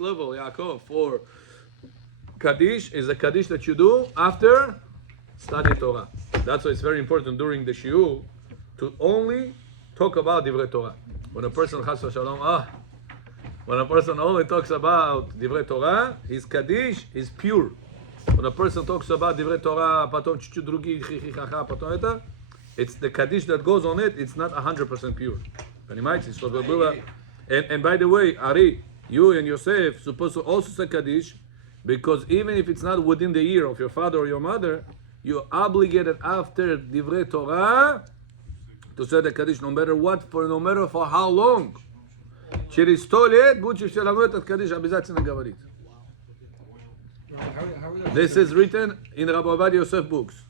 level, Yaakov, for Kaddish is the Kaddish that you do after study Torah. That's why it's very important during the Shiur to only talk about Divrei Torah. When a person Chas v'Shalom, when a person only talks about Divrei Torah, his Kaddish is pure. When a person talks about Divrei Torah, потом чуть-чуть другие, хи-хи-ха-ха, потом это, it's the Kaddish that goes on it, it's not 100% pure. Понимаете? Чтобы было... And by the way, Ari, you and Yosef supposed to also say Kaddish, because even if it's not within the year of your father or your mother, you're obligated after Divrei Torah to say the Kaddish no matter what, no matter for how long. Через 100 лет будете все равно этот Kaddish обязательно говорить. This is written in Rabbi Ovadia Yosef books,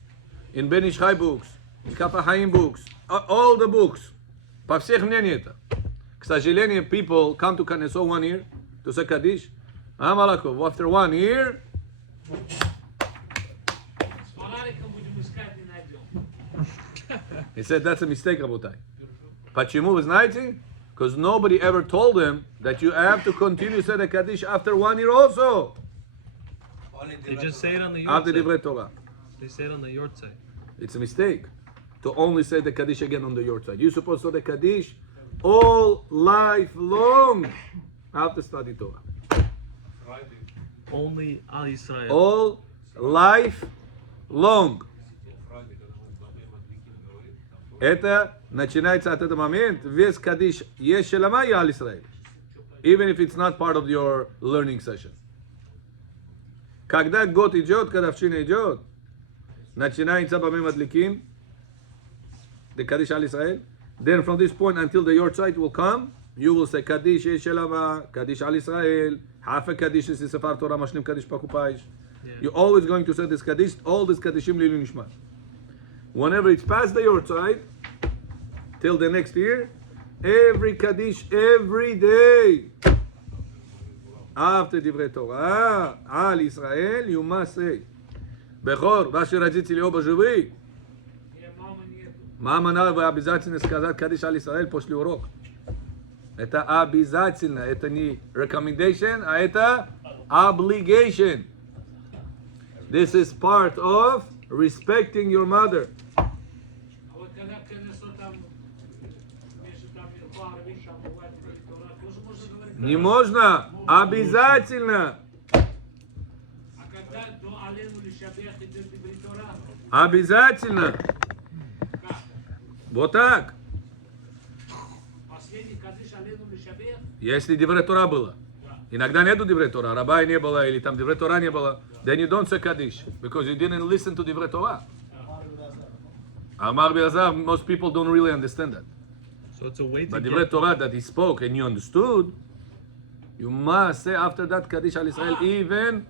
in Ben Ish Chai books, in Kaf HaChaim books, all the books. По всех мнениях это. К сожалению, people come to Knesset 1 year to say Kaddish. Amalakov, after 1 year, he said that's a mistake, Rabotai. Почему, вы знаете? Because nobody ever told him that you have to continue to say the Kaddish after 1 year also. They just say it on the After Yortzeit. Divrei Torah. They say it on the Yortzeit. It's a mistake to only say the Kaddish again on the Yortzeit. You're supposed to say the Kaddish all life long after study Torah. Only Al Yisrael. All life long. Это начинается от этого момента. Весь Kaddish есть шелама и Ал Yisrael. Even if it's not part of your learning session. Когда год идет, когда вчина идет, начинается баме мадликим, the Kaddish Al Yisrael. Then from this point until the Yortzeit will come, you will say Kaddish Yesh Shelama, Kaddish Al Yisrael, half a Kaddish is Sefer Torah, Mashlim Kaddish Pakupaish. You're always going to say this Kaddish, all this Kaddishim Lilu Nishmat. Whenever it's past the Yortzeit, till the next year, every Kaddish, every day, after Divrei Torah, Al Yisrael, you must say, Bechor, ваши родители оба живы? Мама, надо обязательно сказать Kaddish Al Yisrael после урока. Это обязательно, это не recommendation, а это obligation. This is part of respecting your mother. Не можно, обязательно. Обязательно. Вот так. Если Divrei Torah было. Иногда нету Divrei Torah, Рабай не было, или там Divrei Torah не было, then you don't say Kaddish, because you didn't listen to Divrei Torah. Amar Biazar, most people don't really understand that. So it's a way to But get... Divrei Torah that he spoke and you understood, you must say after that Kaddish Al Yisrael, even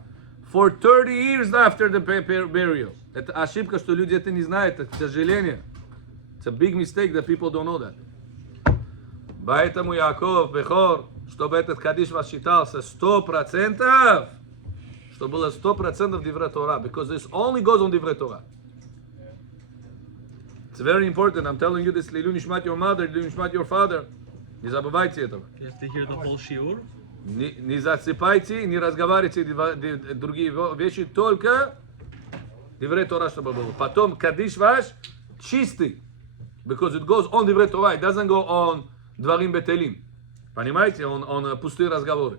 for 30 years after the burial. Это ошибка, что люди это не знают, к сожалению. It's a big mistake that people don't know that. Поэтому Яаков, Бехор, чтобы этот Кадиш вас считался 100%, чтобы было 100% Divrei Torah, because this only goes on Divrei Torah. It's very important. I'm telling you this, Lilu Nishmat your mother, Lilu Nishmat your father. Не забывайте этого. You have to hear the whole shiur. Не засыпайте, не разговаривайте другие вещи, только Divrei Torah, чтобы было. Потом Кадиш ваш чистый, because it goes on Divrei Torah, it doesn't go on Dvarim Betelim. Понимаете? On пустые разговоры.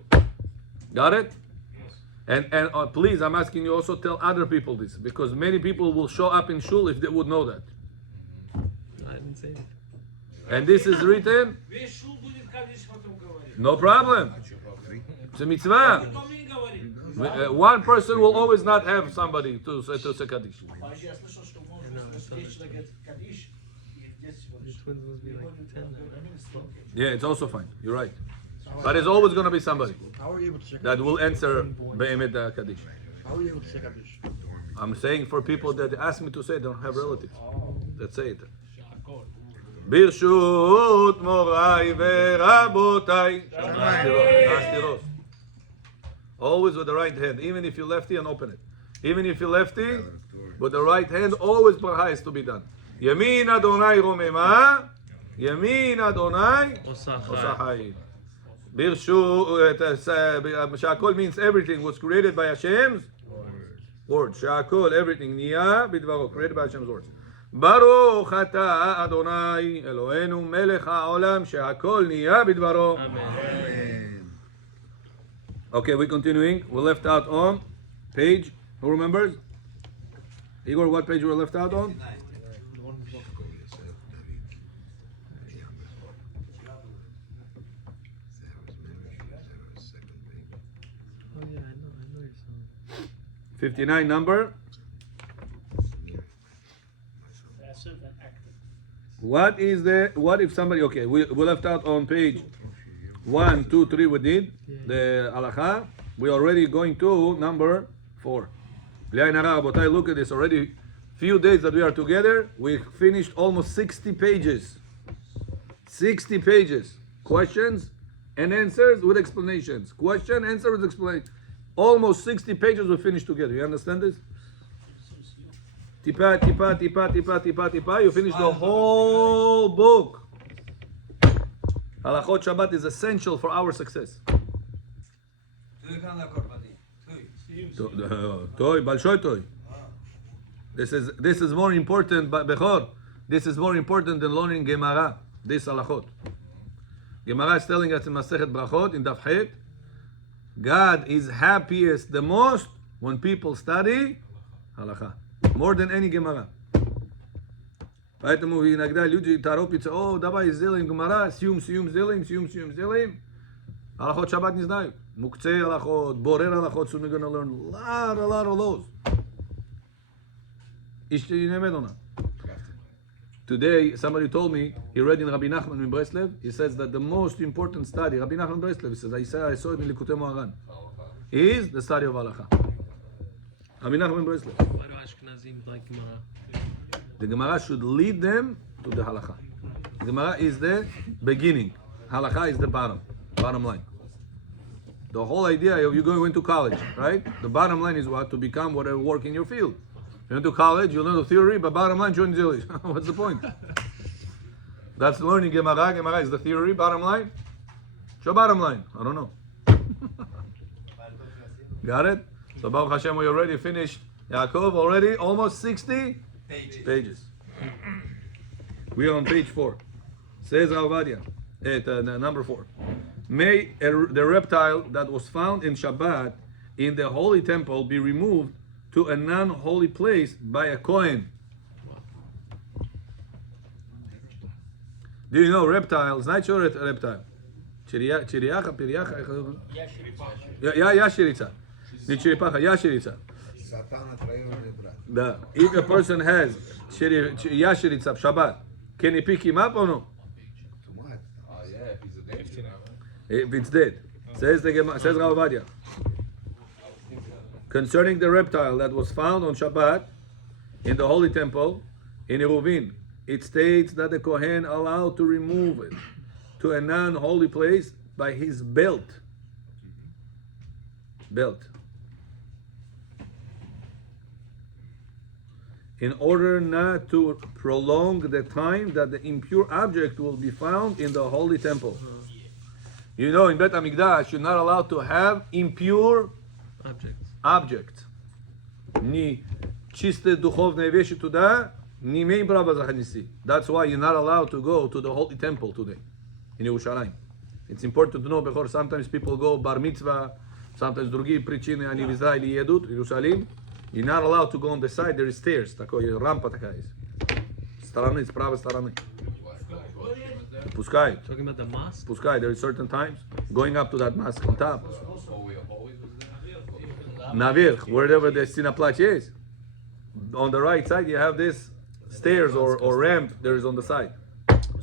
Got it? And please, I'm asking you also tell other people this, because many people will show up in shul if they would know that. I didn't say it. And this is written. No problem. It's a mitzvah. One person will always not have somebody to say Kaddish. The twins must be like 10 now. Yeah, it's also fine. You're right. But there's always going to be somebody How are you able to check that will answer Be'emet Kaddish. How are you able to check Kaddish? I'm saying for people that ask me to say don't have relatives that say it. ברשות מוריי ורבותיי. Always with the right hand, even if you're lefty, and open it. Even if you're lefty, with the right hand, always bracha has to be done. ימין אדוני רוממה, ימין אדוני Osachai. עושה חיל. שהכל means everything was created by Hashem's words. שהכל, everything, נהיה בדברו, created by Hashem's words. ברוך אתה אדוני אלוהינו מלך העולם שהכל נהיה בדברו. Amen. Okay, we're continuing. We're left out on page. Who remembers? Igor, what page we were left out on? Oh yeah, I know your song. 59 number. What if somebody, okay, we left out on page 1, 2, 3 we did, the halacha. We're already going to number 4. בלי עין הרע, רבותיי, look at this, already few days that we are together, we finished almost 60 pages. 60 pages. Questions and answers with explanations. Question, answer with explanation. Almost 60 pages we finished together. You understand this? Tipa, tipa, tipa, tipa, tipa, tipa. You finish the whole book. Halachot Shabbat is essential for our success. Toy, balshoy toy. This is more important, but Bechor, this is more important than learning Gemara. This halachot. Gemara is telling us in Masechet Brachot in Daf Het, God is happiest the most when people study halacha. More than any Gemara. поэтому иногда люди торопятся, давай сделаем Гемара, сиюм сделаем. Halachot Shabbat не знают. Мукце halachot, борер halachot, so we're going to learn a lot of those. Today, somebody told me, he read in Rabbi Nachman in Breslev, he says that the most important study, Rabbi Nachman Breslev, he says, I saw it in Likutei Moharan, is the study of halacha. Rabbi Nachman Breslev. Why do Ashkenazim like Gemara? The Gemara should lead them to the halacha. The Gemara is the beginning. Halacha is the bottom line. The whole idea of you going to college, right? The bottom line is what? To become whatever work in your field. You went to college, you learn the theory, but bottom line, join Zillish. What's the point? That's learning Gemara. Gemara is the theory. Bottom line? What's your bottom line? I don't know. Got it? So Baruch Hashem, we already finished Yaakov, already almost 60 pages. We are on page 4. Says Ovadia, number 4. May the reptile that was found in Shabbat in the holy temple be removed to a non-holy place by a Kohen. Do you know reptiles? Not sure it's a reptile. Chiriacha, piriacha. Yashirica. Yashirica. If a person has Yashirica Shabbat, can he pick him up or no? If it's dead. Says Ovadia. Concerning the reptile that was found on Shabbat in the holy temple in Eruvin, it states that the Kohen allowed to remove it to a non-holy place by his belt. In order not to prolong the time that the impure object will be found in the holy temple. You know, in Bet HaMikdash, you're not allowed to have impure object. Ни чистые духовные вещи туда не имеем права заходить. That's why you're not allowed to go to the holy temple today in Yerushalayim. It's important to know because sometimes people go bar mitzvah, sometimes другие причины они в Израиле едут, Иерусалим. You're not allowed to go on the side, there is stairs, такой рампа такая есть. Стороны, с правой стороны. Пускай. Talking about the mosque? Пускай, there is certain times going up to that mosque on top. Navirch, wherever the Sinaplach is. On the right side, you have this stairs or ramp there is on the side.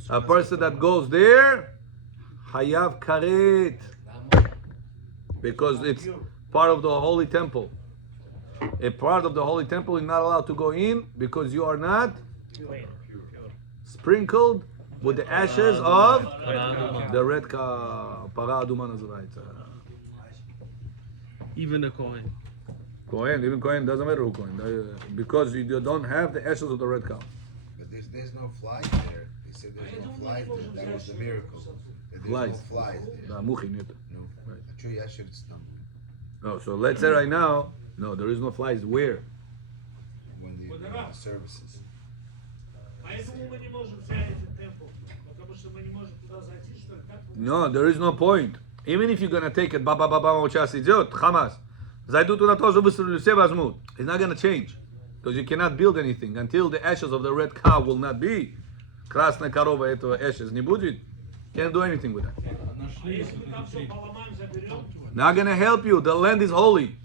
A person that goes there, Hayav Karet. Because it's part of the holy temple. A part of the holy temple is not allowed to go in because you are not sprinkled with the ashes of the red para aduma nazarayit. Even a Kohen. Even Kohen, doesn't matter who Kohen. Because you don't have the ashes of the red cow. But there's no flight there. They said there's no flight there. That was the miracle. Flies. No flies there. Mukhin, нет. No. А что ящерицы там? Oh, so let's say right now, no, there is no flies. Where? When the services. Поэтому мы не можем взять этот темпл, потому что мы не можем туда зайти, что ли? Как мы- No, there is no point. Even if you're gonna take it, вот сейчас идет, Хамас. Зайдут туда тоже выстрелили, все возьмут. It's not gonna change. Because you cannot build anything until the ashes of the red cow will not be. Красная корова этого ashes не будет. Can't do anything with that. А если мы там все поломаем, заберем, Not gonna help you. The land is holy.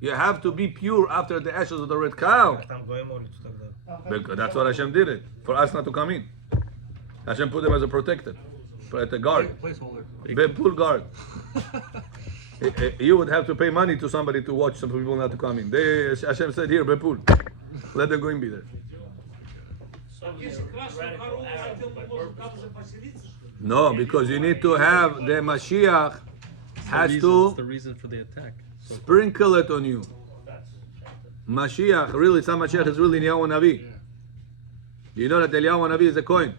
You have to be pure after the ashes of the red cow. Там Гоем улицу тогда. Because that's what Hashem did it. For us not to come in. Hashem put them as a protector. As a guard. placeholder. Be pool guard. You would have to pay money to somebody to watch some people not to come in. Hashem said, here, be pool. Let them go in be there. Если красную корову хотел, мы можем там же поселиться, что ли? No, because you need to have the Mashiach has It's to the reason for the attack. So sprinkle it on you. Mashiach, really, some Mashiach is really Eliyahu Navi. You know that Eliyahu Navi is a coin.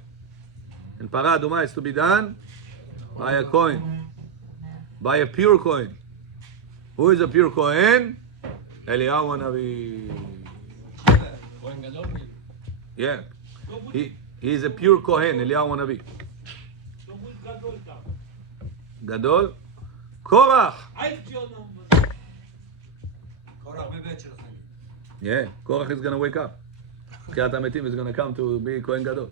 And Parah Aduma is to be done by a coin. By a pure coin. Who is a pure coin? Eliyahu Navi. Yeah. He is a pure Kohen, Eliyahu Navi. Что будет Гадоль там? Gadol. Korach. Ай, где он нам? Yeah, Korach is going to wake up. Kriyat HaMetim is going to come to be Kohen Gadol.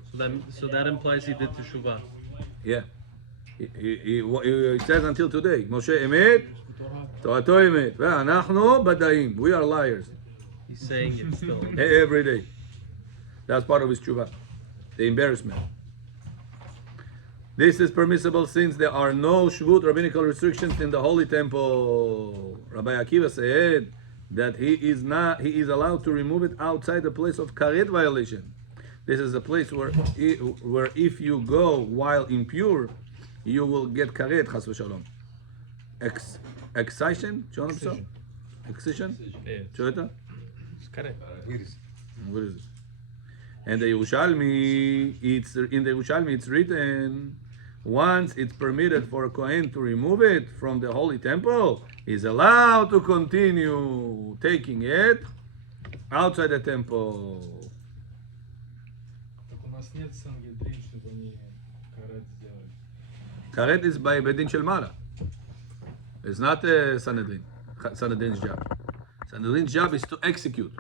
so that implies he did teshuvah. Yeah. He says until today, Moshe Emet, Torato Emet, ואנחנו בדאים. We are liars. He's saying it still. Every day. That's part of his tshuva. The embarrassment. This is permissible since there are no shvut rabbinical restrictions in the holy temple. Rabbi Akiva said that he is allowed to remove it outside the place of karet violation. This is a place where if you go while impure, you will get karet chas v'shalom. Excision? Excision? What is it? And the Yerushalmi, in the Yerushalmi, it's written, once it's permitted for a Kohen to remove it from the holy temple, he's allowed to continue taking it outside the temple. Так у нас нет Сангедрин, чтобы они карет сделали. Karet is by Bedin Shel Mala. It's not Sanhedrin's job. Sanhedrin's job is to execute.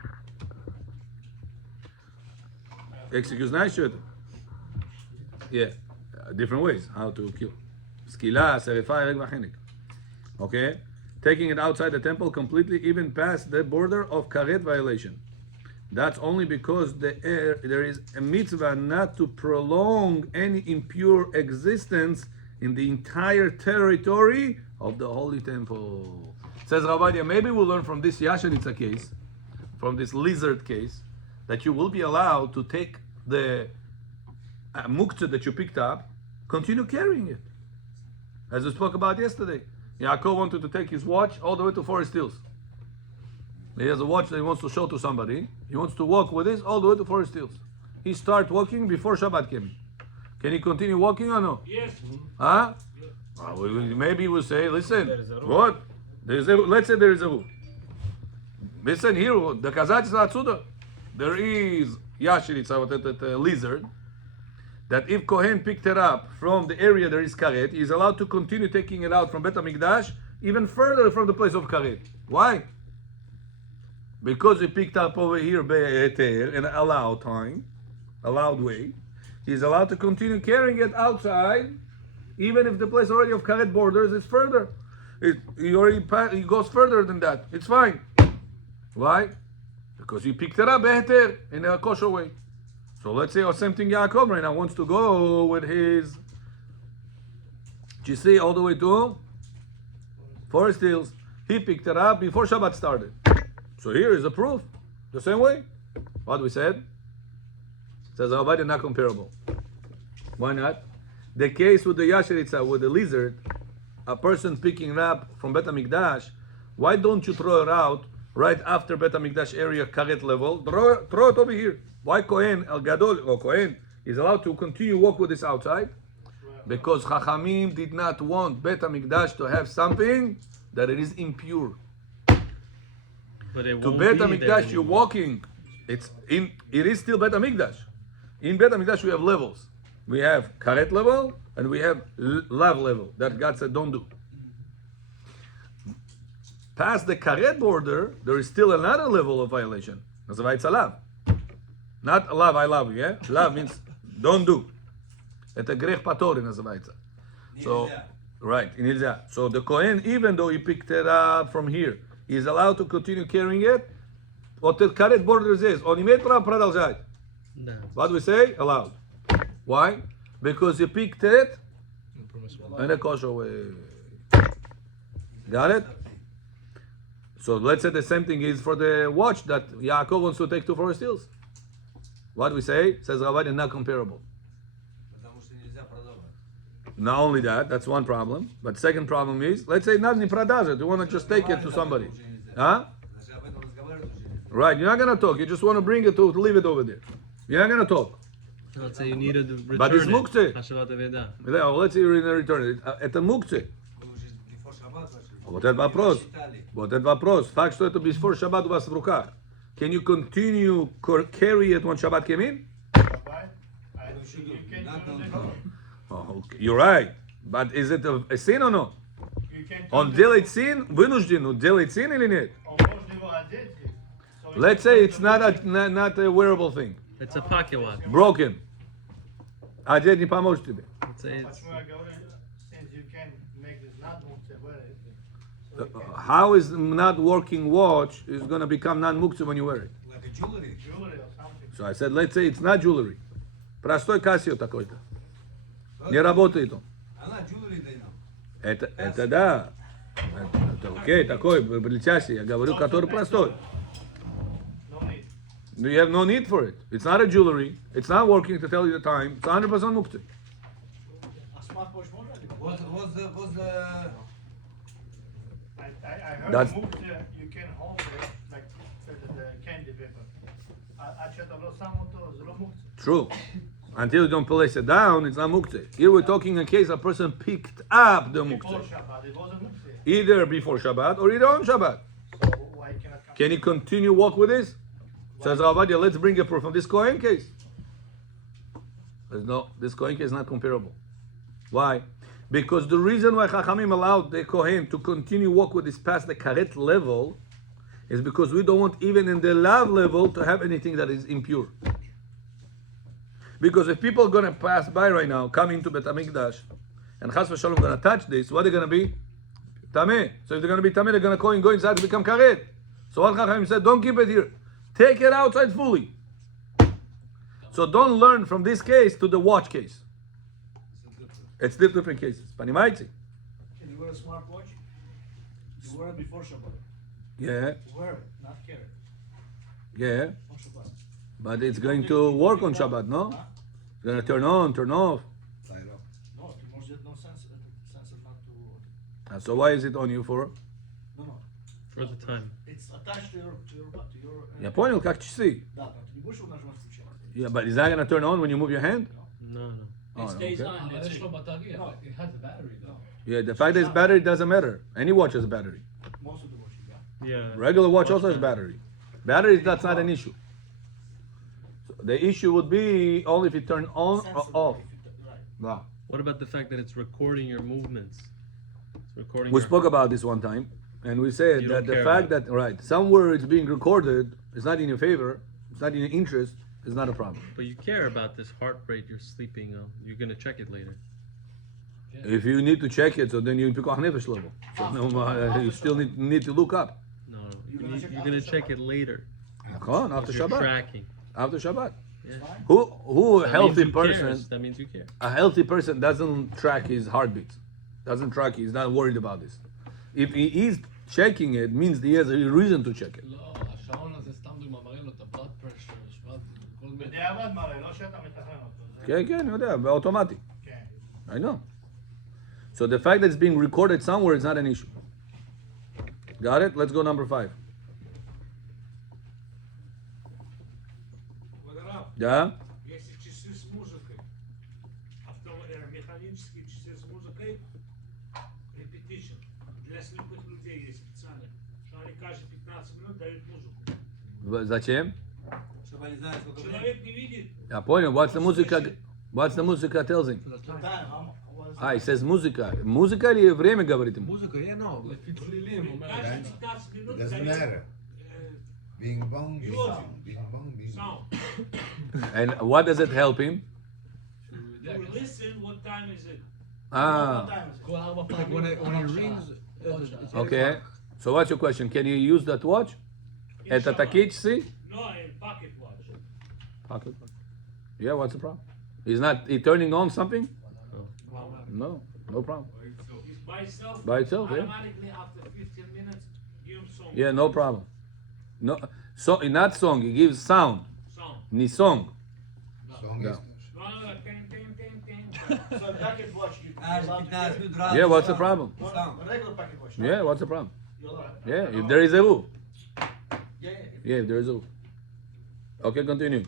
Execute nice. Yeah, different ways how to kill. Skila, serifa, ereg v'chenek. Okay, taking it outside the temple completely, even past the border of karet violation. That's only because there is a mitzvah not to prolong any impure existence in the entire territory of the holy temple. Says Ovadia, maybe we'll learn from this Yasheritza case, from this lizard case, that you will be allowed to take the muktzah that you picked up, continue carrying it. As we spoke about yesterday. Yaakov wanted to take his watch all the way to Forest Hills. He has a watch that he wants to show to somebody. He wants to walk with this all the way to Forest Hills. He started walking before Shabbat came. Can he continue walking or no? Yes. Huh? Maybe we'll say, listen, what? Let's say there is a rule. Listen here, the доказательство отсюда. There is Yasheritza, вот этот lizard, that if Kohen picked it up from the area there is karet, he is allowed to continue taking it out from Bet HaMikdash even further from the place of karet. Why? Because he picked up over here be'eter in an allowed way, he is allowed to continue carrying it outside, even if the place already of karet borders is further. He goes further than that. It's fine. Why? Because he picked it up be'eter in a kosher way. So let's say, or same thing, Yaakov right now wants to go with his GC all the way to Forest Hills. He picked it up before Shabbat started. So here is a proof. The same way. What we said? Says Ovadia not comparable. Why not? The case with the Yasheritza, with the lizard, a person picking it up from Bet HaMikdash, why don't you throw it out right after Bet HaMikdash area karet level? Throw it over here. Why Kohen, El Gadol, or Kohen, is allowed to continue walk with this outside? Because Chachamim did not want Bet HaMikdash to have something that it is impure. But it To won't Bet be there HaMikdash, you're anymore. walking. It is still Bet HaMikdash. In Bet HaMikdash, we have levels. We have karet level and we have lav level that God said don't do. Past the karet border, there is still another level of violation. Nazывается lav. Not lav, I love you. Yeah, lav means don't do. Это грех патори называется. So, right, нельзя. So the Kohen, even though he picked it up from here, he is allowed to continue carrying it. Вот этот карет border здесь, он имеет право продолжать. Да. What we say? Allowed. Why? Because you picked it in a kosher way. Got it? So let's say the same thing is for the watch that Yaakov wants to take to forest hills. What we say? Says Ovadia, not comparable. Потому что нельзя продавать. Not only that, that's one problem. But second problem is, let's say not in продажа, you want to just take it to somebody. Huh? Значит, об этом разговаривать уже нельзя. Right, you're not going to talk. You just want to bring it to leave it over there. You're not going to talk. Let's say you need to return But it's it. muktzeh. Hashavat Aveda. Let's say you're in a return. Это мукцы. Вы уже before Shabbat вошли. Вот этот вопрос. Считали. Вот этот вопрос. Факт, что это before Shabbat у вас в руках. Can you continue carry it when Shabbat came in? Вы еще думаете, not on top. Oh, okay. You're right. But is it a sin or no? You can Он делает sin, вынужден, он делает sin или нет? он может его одеть. So Let's say it's not a wearable thing. It's a pocket watch. Broken. Одеть не поможет тебе. Let's say it's Почему я говорю, since you can make this not muktzeh, wear it. So you can How is not working watch is going to become non-muktzah when you wear it? Like a jewelry. jewelry or something. So I said, let's say it's not jewelry. Простой Casio такой-то. Не работает он. Она jewelry дай нам. Это да. Это окей, такой, блестящий. Я говорю, который простой. No need. You have no need for it. It's not a jewelry. It's not working to tell you the time. It's 100% muktzah. What's the I heard That's- muktzeh, you can hold it like the candy paper. עד שאתה לא שם אותו, זה לא מוקצה. True. Until you don't place it down, it's not muktzah. Here we're talking in case a person picked up the Before muktzah. Shabbat, it wasn't muktzeh. Either before Shabbat or either on Shabbat. So why cannot come? Can he continue walk with this? Says Ovadia, let's bring a proof from this Kohen case. There's no, this Kohen case is not comparable. Why? Because the reason why Chachamim allowed the Kohen to continue walk with this past the karet level is because we don't want even in the lav level to have anything that is impure. Because if people are going to pass by right now, come into Bet HaMikdash, and Chas v'Shalom going to touch this, what are they going to be? Tameh. So if they're going to be Tameh, they're going to go inside to become karet. So what Chachamim said, don't keep it here. Take it outside fully. So don't learn from this case to the watch case. It's different cases. Понимаете? Can you wear a smartwatch? You wear it before Shabbat. Yeah, Wear it, not carry it. yeah. On Shabbat. But it's going to work on Shabbat, no? It's going to turn on, turn off. Light up. No, tu možeš jedno sense not to. So why is it on you for? No, no. for the time. It's attached to your. Я понял, как часы. Да, но ты не будешь его нажимать включать. Yeah, but is that going to turn on when you move your hand? No, no. Oh, It stays okay. on. It's יש לו בטריה, but it has a battery though. Yeah, the fact that it's battery doesn't matter. Any watch has a battery. Most of the watches, yeah. Yeah. Regular watch also has man. battery. Battery, that's not an issue. So the issue would be only if it turned on or Sensitive, off. right. Wow. What about the fact that it's recording your movements? It's recording. We your- spoke about this one time, and we said You that don't the care fact about that right somewhere it's being recorded, it's not in your favor, it's not in your interest, is not a problem. But you care about this heart rate you're sleeping on. You're gonna check it later. If you need to check it, so then you pick off nefesh level. So no, you still need to look up. No, you're gonna check it later. נכון, after You're Shabbat. tracking. After Shabbat. Yeah. Who a That means healthy you person? cares. That means you care. A healthy person doesn't track his heartbeat. Doesn't track. He's not worried about this. If he is checking it, means he has a reason to check it. לא, השעון הזה סתם דוגמה מראה לו את ה-blood pressure, שבט, כל מיני. בדיעבד מראה, לא שאתה מתכנן אותו. זה- כן, כן, אני יודע, באוטומטי. כן. I know. So the fact that it's being recorded somewhere is not an issue. Got it? Let's go number 5. Водораб, Yeah? если часы с музыкой, механический делали репетишн. Для слепых людей есть специально, что они каждые 15 минут дают музыку. Зачем? Чтобы они знали, сколько времени. Человек не видит. Я понял. What's the music tells him? The time, was He says музыка. Музыка или время говорит ему? Muzika, yeah, no. לפי צלילים, אומר. Каждые 15 минут It doesn't дают matter. Bing bong, bing Melody. bong, bing bong, bing bong. sound. And what does it help him? You listen, what time is it? Ah, כל 4 פעמים. Like when it rings, it's okay. So what's your question? Can you use that watch? In Это Shabbat. такие часы? No, in pocket watch. Pocket watch. Yeah, what's the problem? He turning on something? No, no problem. It's by itself. By itself, yeah. Automatically after 15 minutes, give him song. Yeah, no problem. No, so not song. He gives sound. Sound. Ni song. Song Yeah. is- No, ting, ting, ting, ting. So packet watch, you Каждые allowed to 15 get- минут разный Yeah, what's the саунд. problem? No, Саунд. a regular packet watch. Yeah, what's the problem? You allow. Yeah, if there is a roof. Yeah. Yeah, if there is a roof. Okay, continue.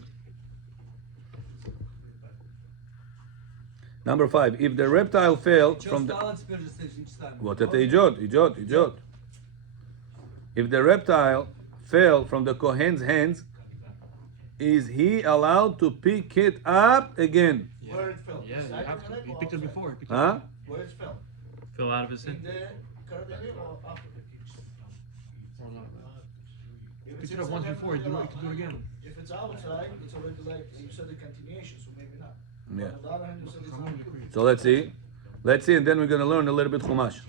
Number 5. If the reptile fell Чё from the... стало теперь же с этими часами? Вот это идет. If the reptile fell from the Kohen's hands, is he allowed to pick it up again? Where it fell. Yeah, you Inside have the to. leg He or picked it outside? before. Huh? Where it fell. Fell out of his In hand. the Kardemir or after the kicks? If Picked it up inside, once then before. He you're can allowed. do it again. If it's outside, it's already like you said the continuation, so maybe not. Yeah. But on the other hand, you said it's not good. So let's see. And then we're going to learn a little bit Chumash.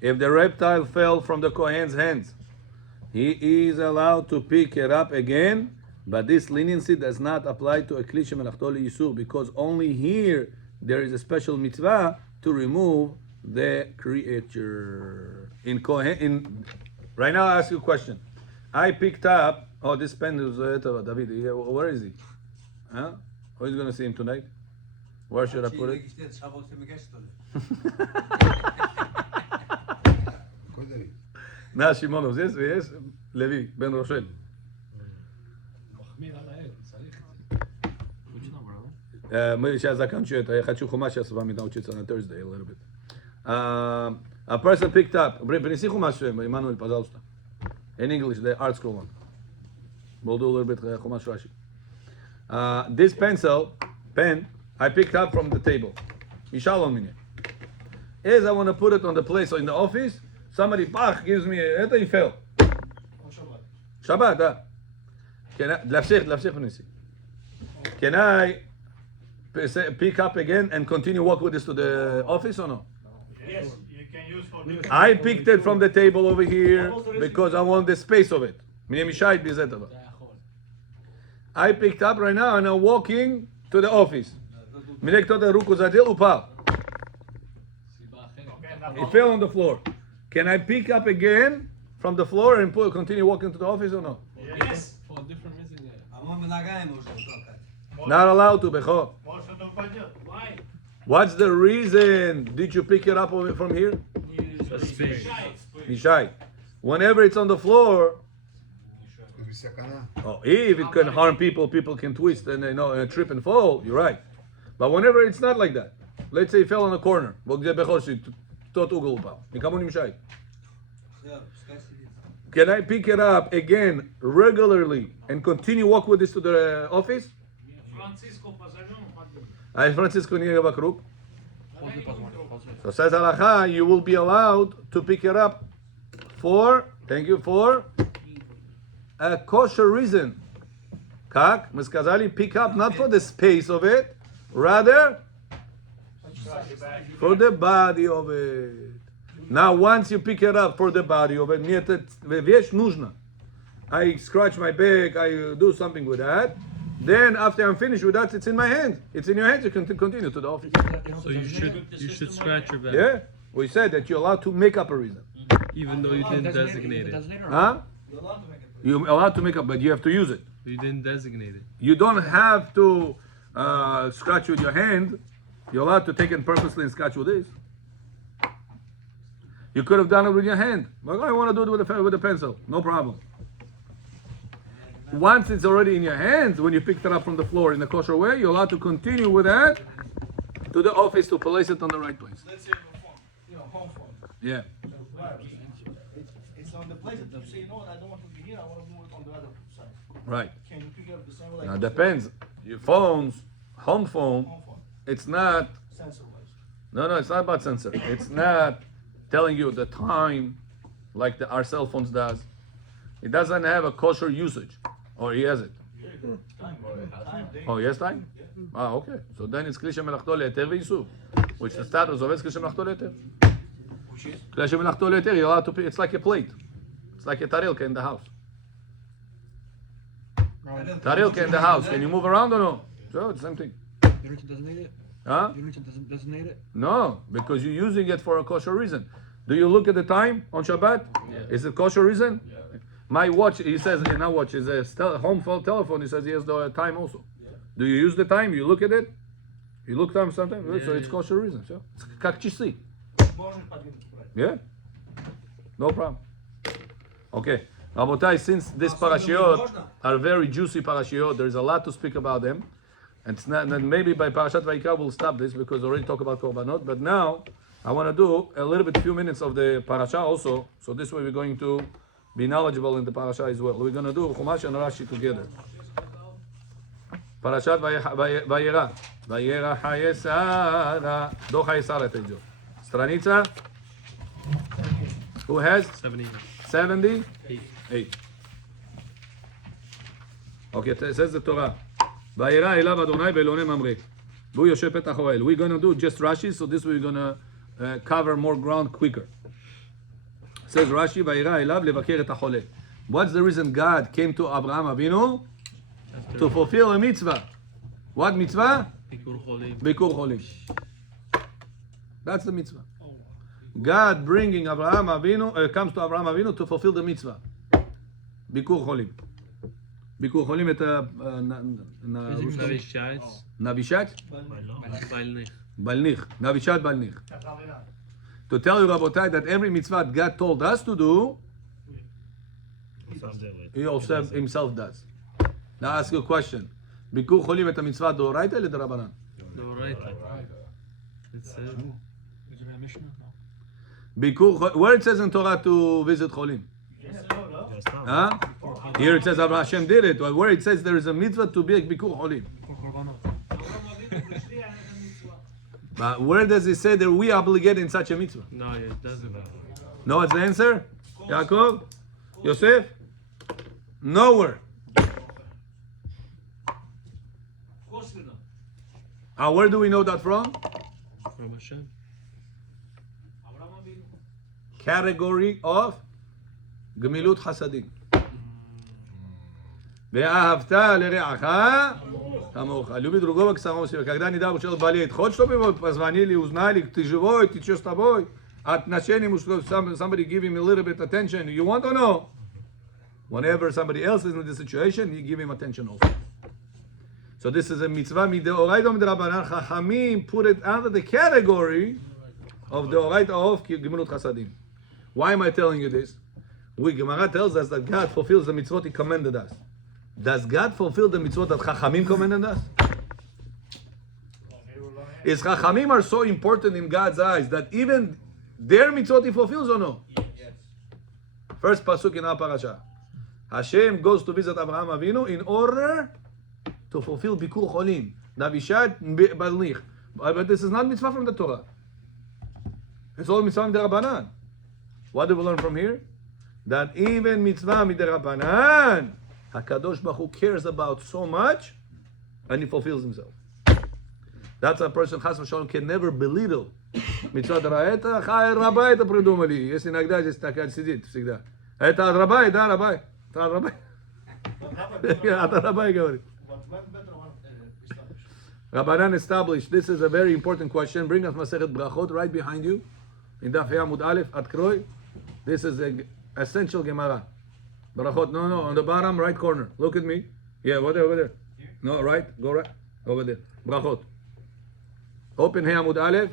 If the reptile fell from the Kohen's hands, he is allowed to pick it up again, but this leniency does not apply to a klisha melachto yisur, because only here there is a special mitzvah to remove the creature. Right now, I ask you a question. I picked up. Oh, this pen is David. Where is he? Huh? Who's going to see him tonight? Where should I put it? Işte Shabbat temizlemek что ли? Какой Давид? Наш Шимонов здесь, есть Леви, Бен Рошель. מחמיר על העד, צריך את זה. Which number, huh? Мы сейчас заканчиваем это. Я хочу Хумаш сейчас с вами научиться на Thursday a little bit. A person picked up. Принеси Хумаш, Эммануэль, пожалуйста. In English, the art school one. We'll do a little bit Chumash Rashi. This pen, I picked up from the table. Mishalom minye. As I want to put it on the place in the office, somebody gives me это и fell. On Shabbat. Shabbat, Can I, להפסיק ונשיא. Can I pick up again and continue walk with this to the office or no? Yes, you can use for different. I picked it from the table over here because I want the space of it. מנמישייט בזה דבר. I picked up right now and I'm walking to the office. מנהל כתות הרוקו זדל ופל. סיבה אחרת. Okay, It now fell on the floor. Can I pick up again from the floor and continue walking to the office or no? Yes. For a different reason, yeah. А мы ногами можем толкать. Not allowed to, Becho. Может он упадет. Why? What's the reason? Did you pick it up from here? space. Mishai. Whenever it's on the floor, Could be sakana. oh, if it can harm people, people can twist and trip and fall. You're right. But whenever it's not like that, let's say it fell on a corner. Тот угол упал. Никому не мешает. Все, пускай сидит. Can I pick it up again regularly and continue walk with this to the office? Франциско позовем, подумай. А Франциско не вокруг. После посмотрим. So says Halacha, you will be allowed to pick it up for a kosher reason. Как? Мы сказали, pick up not for the space of it, rather for the body of it. Now, once you pick it up for the body of it, мне эта вещь нужна. I scratch my back, I do something with that. Then, after I'm finished with that, it's in my hand. It's in your hands. You can continue to the office. So you should scratch your back, Yeah, we said that you're allowed to make up a reason. even though you didn't designate it. Huh? You're allowed to make it. You're allowed to make up, but you have to use it. You didn't designate it. You don't have to scratch with your hand. You're allowed to take it purposely and scratch with this. You could have done it with your hand. Like, I want to do it with a pencil. No problem. Once it's already in your hands, when you picked it up from the floor in a kosher way, you're allowed to continue with that to the office to place it on the right place. Let's say a phone, home phone. Yeah. It's on the place that you say, no, I don't want to be here, I want to move it on the other side. Right. Can you pick up the same like Now depends. Your phones, home phone, home phone, it's not. sensor wise? No, it's not about sensor. It's not telling you the time like our cell phones does. It doesn't have a kosher usage, or he has it. Time, day. Oh, he has time? Ah, okay. So then it's kli shemelachto le'eter ve'isur, which the status of it is kli shemelachto le'eter. Which is? Kli shemelachto le'eter, you're allowed to pick. It's like a plate. It's like a tarilka in the house. Tarilka in the house. Can you move around or no? So it's the same thing. You don't need to designate it? Huh? You don't need to designate it? No, because you're using it for a kosher reason. Do you look at the time on Shabbat? Yeah. Is it kosher reason? Yeah. My watch, he says, in our watch, is a home phone telephone. He says he has the time also. Do you use the time? You look at it? You look time sometimes? So it's Yeah. kosher reason. So it's как часы. Можешь подвинуть, right? Yeah? No problem. Okay. Rabotai, since this parashiot are very juicy parashiot, there's a lot to speak about them. And it's not, and maybe by Parashat Vayeira we'll stop this because we already talked about Korbanot. But now I want to do a little bit, few minutes of the parasha also. So this way we're going to be knowledgeable in the parasha as well. We're going to do Chumash and Rashi together. Parashat Vayeira. Vayeira Hayesara. Do Hayesara Tejo. Stranica. Who has? 78. Okay, it says the Torah. Vayeira elav Adonai be'elonei mamre. והוא יושב פתח האוהל. We're going to do just Rashi, so this way we're going to cover more ground quicker. Says Rashi, Vayeira elav לבקר את החולה. What's the reason God came to Abraham Avinu? To fulfill a mitzvah. What mitzvah? Bikur cholim. Bikur cholim. That's the mitzvah. God bringing Abraham Avinu, comes to Abraham Avinu to fulfill the mitzvah. Bikur cholim. Bikur cholim это Navishat. Navishat? Balnich. Balnich. Navishat Balnich. החבילה. To tell you, Rabotai, that every mitzvah God told us to do, He also himself does. Now I ask you a question. Bikur cholim את המצווה דאורייתא או לדרבנן? Doraita. It's Is there a Mishnah? No. Bikur, where it says in Torah to visit cholim? Yes, no, no. Huh? Here it says Abraham Hashem did it. But where it says there is a mitzvah to be a bikur cholim. For Korbanot. But where does it say that we are obligated in such a mitzvah? No, it doesn't. No, what's the answer? Yaakov? Yosef? Nowhere. Косвенно. Where do we know that from? From Hashem. Авраам Авину. Category of גמילות חסדים. ואהבת לרעך камоха. Любит другого как самого себя. Когда недавно человек болеет, хочешь, чтобы его позвонили, узнали, ты живой, ты что с тобой? Отношения ему, что somebody give him a little bit attention. You want or no? Whenever somebody else is in this situation, you give him attention also. So this is a mitzvah mideoraita midrabanan. Chachamim put it under the category of deoraita of gemilut chasadim. Why am I telling you this? Gemara tells us that God fulfills the mitzvot He commanded us. Does God fulfill the mitzvot that Chachamim commanded us? Is Chachamim are so important in God's eyes that even their mitzvot He fulfills or no? Yes. First pasuk in our parasha. Hashem goes to visit Abraham Avinu in order to fulfill Bikur Cholim, Navishat Balnich. But this is not mitzvah from the Torah. It's all mitzvah mid'Rabbanan. What do we learn from here? That even mitzvah mid'Rabbanan, HaKadosh Baruch Hu cares about so much, and He fulfills Himself. That's a person, Chas v'Shalom, can never belittle. Mitzvah д'Раэта, хай рабай это придумали. Если иногда здесь такая сидит всегда. Это от рабай, да, рабай? Это от рабай? От рабай говорит. But when better one established? Rabbanan established. This is a very important question. Bring us Masechet Brachot right behind you. In Daf Amud Aleph at Kroy. This is an essential Gemara. Brachot, no, on the bottom right corner. Look at me. Yeah, over there. No, right, go right. Over there. Brachot. Open Amud Aleph.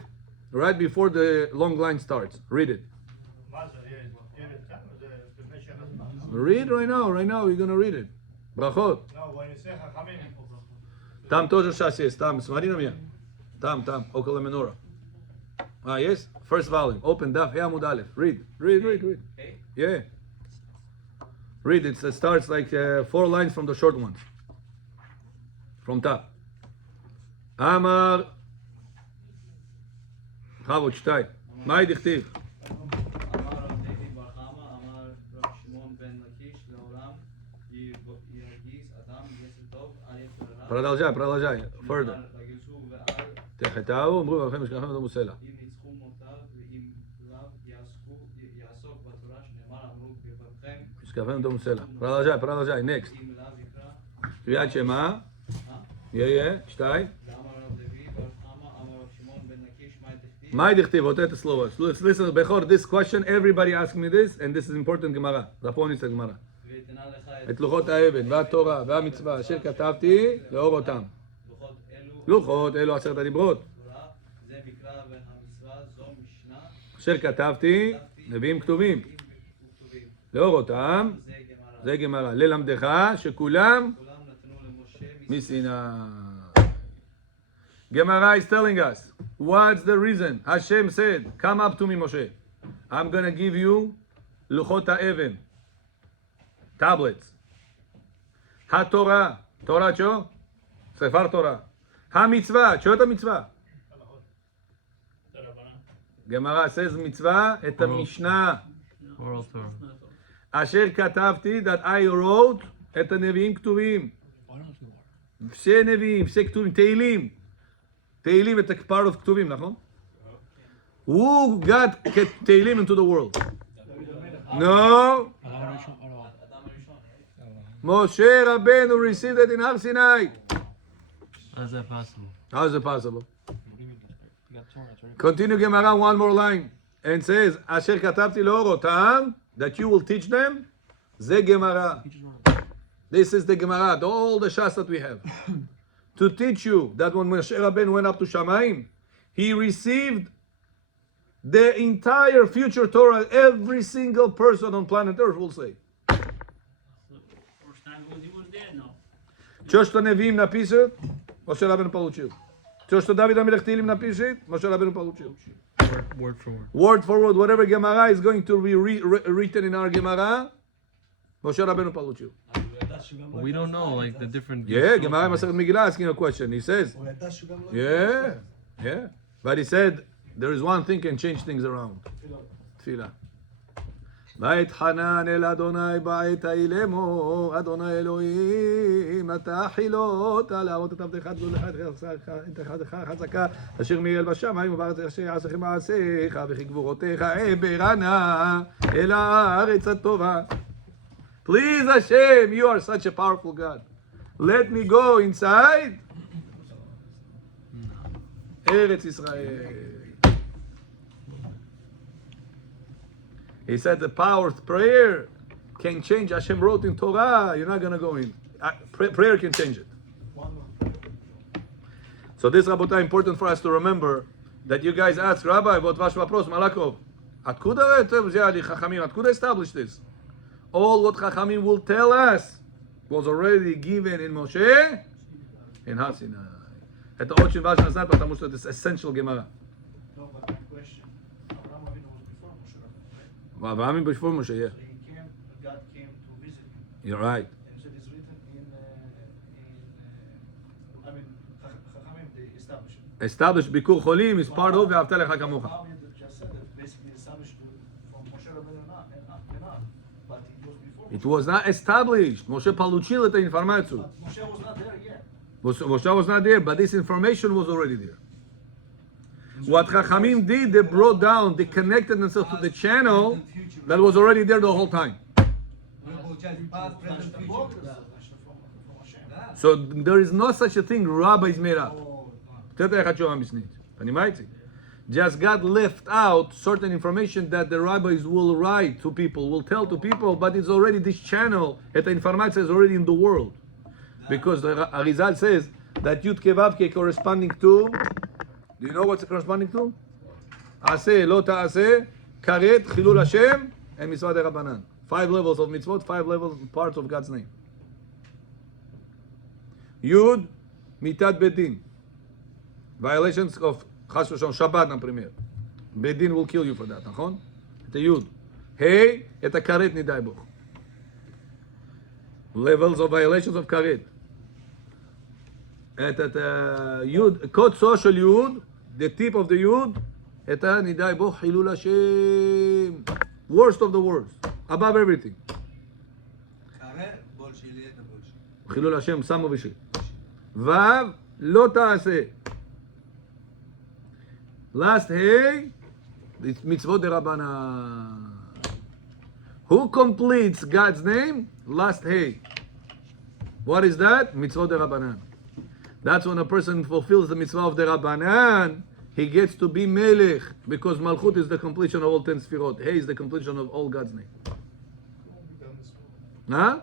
Right before the long line starts. Read it. Read right now. Right now, you're going to read it. Brachot. No, when you say חכמים, Там тоже сейчас есть. Там, смотри на меня. Tam, Okol Menorah. Ah, yes? First volume. Open Daf Hey Amud Aleph. Read. Yeah. Read. It starts like 4 lines from the short ones. From top. Amar. Chavot Shtai. Mai Dichtiv. אמר רב דיידי בר חמא, אמר רב שמעון בן לקיש, לעולם ירגיז אדם יצר טוב על יצר רע. Продолжай. Further. לגרשו ועל תחתהו, אמרו לכם משכחם ודמו סלע. אם ניצחו מותיו ואם לאו יעסוק בתורה שנאמר אמרו בבבכם. משכחם ודמו סלע. Продолжай. Next. אם לאו יקרא. קריאת שמע. שתיים. ואמר רב דיידי בר חמא, אמר רב שמעון בן לקיש, מה תכתיב? My dichtiv, אותת slower. Let's listen, Bechor, this question, everybody asked me this, and this is important Gemara. Raponi says Gemara. ויתנה לך את לוחות האבן, והתורה, והמצווה, אשר כתבתי, לאור אותם. לוחות אלו 10 הדיברות. תורה, זה מקרא והמצווה, זו משנה, אשר כתבתי, נביאים כתובים. וכתובים. לאור אותם, זה גמרא. זה גמרא. ללמדך שכולם כולם נתנו למשה מסיני. Gemara is telling us, what's the reason? Hashem said, come up to me, Moshe. I'm going to give you luchot ha'even, tablets. HaTorah, Torah cho? Sefer Torah. HaMitzvah, cho את המצווה? Gemara says mitzvah, את המשנה. Oral Torah. אשר כתבתי, that I wrote, את הנביאים כתובים. פסי נביאים, פסי כתובים, תהילים. תהילים את part of כתובים, נכון? Who got תהילים into the world? No. Moshe Rabbeinu received it in Har Sinai. How's that possible? How is it possible? Continue Gemara one more line and says, אשר כתבתי לאור אותם, that you will teach them, זה גמרא. This is the Gemara, all the Shas that we have. To teach you that when Moshe Rabbeinu went up to Shamayim, he received the entire future Torah. Every single person on planet Earth will say. First time he was there now. Все, что Невиим напишет, Моше Рабейну получил. Все, что Давид Амелех Тилим напишет, Моше Рабейну получил. Word for word. Word for word, whatever Gemara is going to be written in our Gemara, Moshe Rabbeinu получил. We don't know like the different. Yeah, Gemara Masechet Megillah asking a question. He says, yeah. But he said, there is one thing can change things around. Tefillah. ויתחנן אל אדוני בעת ההיא לאמור, אדוני אלוהים, אתה חילות להראות את עבדך את חדך חזקה, אשר מיאל בשמיים ובארץ אשר יעשיכם מעשיך, וכי גבורותיך אעברנה אל הארץ הטובה. Please Hashem, you are such a powerful God. Let me go inside Eretz Israel. He said the power of prayer can change. Hashem wrote in Torah, you're not going to go in. Prayer can change it. So this, Rabotai, important for us to remember that you guys ask, Rabbi, what vash vapros, Malakov, Atkuda established this. All what Chachamim will tell us was already given in Moshe in Har Sinai. Это очень важно знать, потому что это essential Gemara. No, but my question, Abraham Avinu was before Moshe Rabbeinu, right? Abraham before Moshe, yeah. So he came, God came to visit him, You're right. and so it's written I mean, Chachamim, they established it. Established Bikur Cholim is part of Ve'avta lecha kamocha. Abraham just said that basically established from Moshe Rabbeinu and on, but it was before. It was not established. Moshe получил эту информацию. But Moshe was not there yet. Moshe was not there, but this information was already there. What Chachamim did, they brought down, they connected themselves to the channel that was already there the whole time. Получается, past, present, The future. book is established from Hashem. So there is no such a thing rabbis made up. Oh, Это я хочу объяснить. Понимаете? Just God left out certain information that the rabbis will write to people, will tell to people, but it's already this channel, эта информация is already in the world. Because the Arizal says that Yud Kevavke corresponding to, do you know what's corresponding to? Aseh, lo ta'aseh, karet, chilul Hashem, and mitzvah de Rabbanan. 5 levels of mitzvot, 5 levels, parts of God's name. Yud, mitat bedin. violations of Chas v'Shalom, Shabbat, например. Bedin will kill you for that, נכון? את היוד. ה' את הכרת נידאי בו. Levels of violations of כרת. את היוד, קוצו של יוד, the tip of the יוד, את הנידאי בו חילול השם. Worst of the worst. Above everything. חילול השם, שמו ושי. ו' לא תעשה. Last hey, it's mitzvot derabanan. Who completes God's name? Last hey. What is that? Mitzvot derabanan. That's when a person fulfills the mitzvah of derabanan, he gets to be melech, because malchut is the completion of all 10 sfirot. Hey is the completion of all God's name. Huh?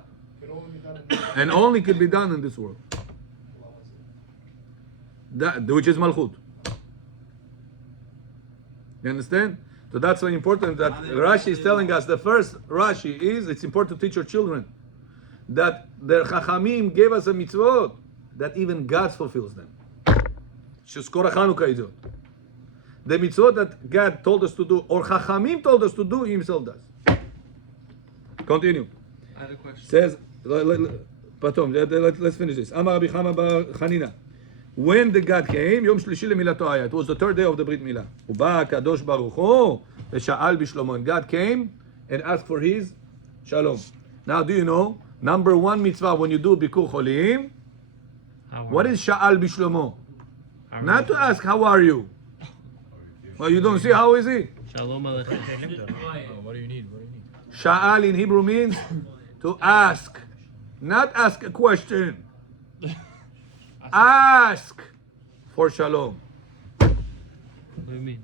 And only can be done in this world. That, which is malchut. You understand? So that's so important that Rashi is telling us. The first Rashi is, it's important to teach your children that the Chachamim gave us a mitzvot that even God fulfills them. Sheskora Chanukah is it. The mitzvot that God told us to do, or Chachamim told us to do, He Himself does. Continue. I had a question. Says, let's finish this. Amar Rabbi Chama bar Chanina. When the God came, יום שלישי למילתו היה. It was the third day of the ברית מילה. ובא הקדוש ברוך הוא ושאל בשלומו. And God came and asked for his shalom. Now, do you know, number one mitzvah when you do bikur cholim, what is sha'al bishlomo? Not to ask, how are you? Well, you don't see, how is he? Shalom Aleichem. What do you need? Sha'al in Hebrew means to ask. Not ask a question. Ask for shalom. What do you mean?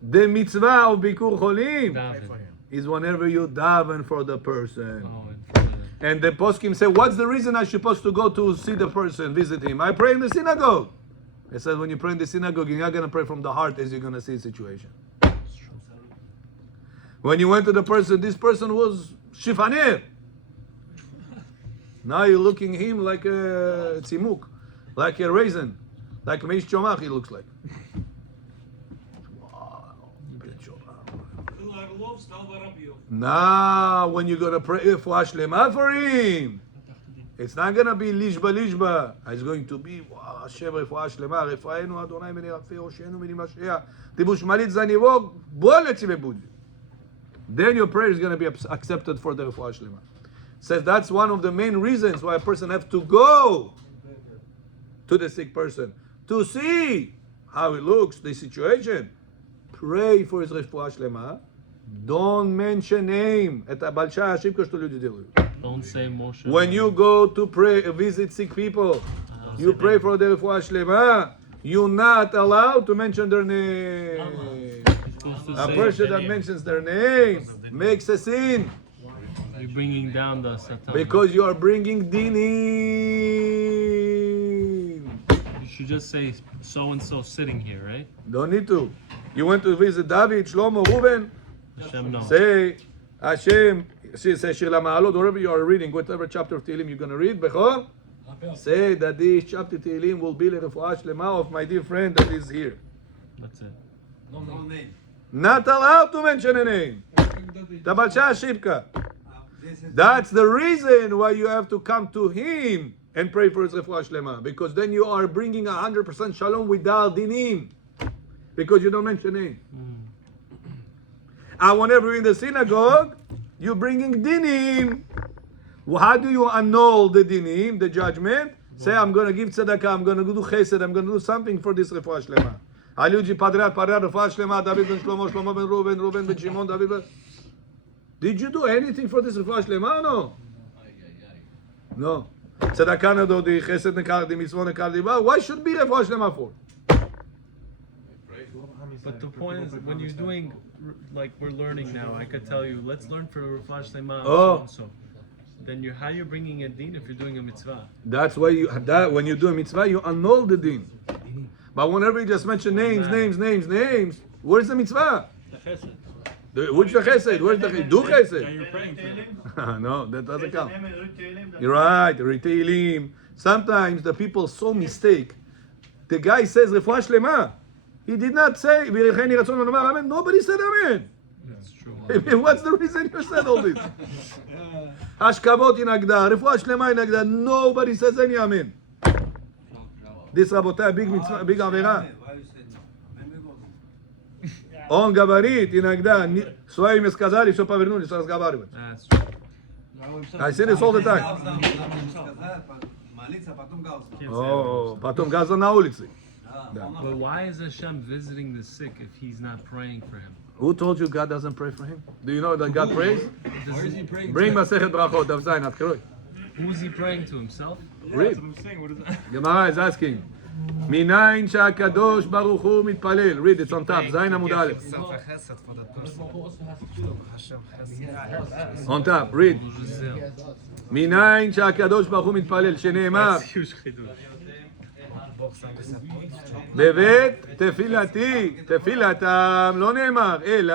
The mitzvah of bikur cholim Daven. is whenever you daven for the person. Oh, in front of them. And the poskim say, what's the reason I'm supposed to go to see the person, visit him? I pray in the synagogue. They said, when you pray in the synagogue, you're not going to pray from the heart as you're going to see a situation. When you went to the person, this person was chiffonier. Now you're looking at him like a tzimuk, like a raisin, like Meish Chomach he looks like. Wow, now when you're going to pray refuah shlema for him, it's not going to be lishba. It's going to be, wow, Hashem refuah shlema, refaenu Adonai meni rafi, Hoshenu meni Mashiach, tibush malit zanivo, bol etzivebud. Then your prayer is going to be accepted for the refuah shlema. Says that's one of the main reasons why a person has to go to the sick person to see how he looks, the situation. Pray for his refuah shlema. Don't mention name. Это большая ошибка, что люди делают. Don't say Moshe. When you go to pray, visit sick people, you pray for the refuah shlema. You're not allowed to mention their name. A person that mentions their name makes a sin. You're bringing down the Satan. Because you are bringing dinim. You should just say so and so sitting here, right? Don't need to. You went to visit David, Shlomo, Reuben. Hashem no. Say Hashem. Say Shir LaMa'alot, wherever you are reading, whatever chapter of Tehillim you're going to read. Bechor. Say that this chapter of Tehillim will be the refuah shlema of my dear friend that is here. That's it. No name. Not allowed to mention a name. Tabalcha Shibka. That's the reason why you have to come to him and pray for his refuah shlema, because then you are bringing 100% shalom without dinim, because you don't mention name. And whenever you're in the synagogue, you're bringing dinim. How do you annul the dinim, the judgment? Say, I'm going to give tzedakah, I'm going to do chesed, I'm going to do something for this refuah shlema. Aluji padrat, refuah shlema, David ben Shlomo, Shlomo ben Reuben ben Shimon, David ben... Did you do anything for this refuah shlema or no? No. Tzedakah nedodi, chesed nekardi, mitzvah nekardi. Why should be refuah shlema for? But the point is, when you're doing, like we're learning now, I could tell you, let's learn for Refash Lema so and so. Then how you're bringing a din if you're doing a mitzvah? That's why when you do a mitzvah, you annul the din. But whenever you just mention names, where's the mitzvah? Which the chesed? Where's the chesed? Do chesed? You're praying for them. No, that doesn't count. You're right. Read Tehillim, Sometimes the people so mistake. The guy says רפואה שלמה. He did not say וירחני רצון ונאמר אמן. Nobody said amen. That's true. What's the reason you said all this? השכבות היא נגדה, רפואה שלמה היא נגדה. Nobody says any amen. This רבותיי, big עבירה. Он говорит иногда, своими сказали, что повернулись, разговаривать. That's true. I see this all the time. Молиться, потом галс. О, потом газа на улице. But why is Hashem visiting the sick if He's not praying for him? Who told you God doesn't pray for him? Do you know that God prays? Where is he praying? Bring Masechet Brachot, Daf Zayin, открой. Who's he praying to himself? Read. That's what I'm saying. What is that? Gemara is asking. מניין שהקדוש ברוך הוא מתפלל. Read, it's on top, זין עמוד א'. On top, read. מניין שהקדוש ברוך הוא מתפלל, שנאמר Huge chidush. בבית תפילתי, תפילתם, לא נאמר, אלא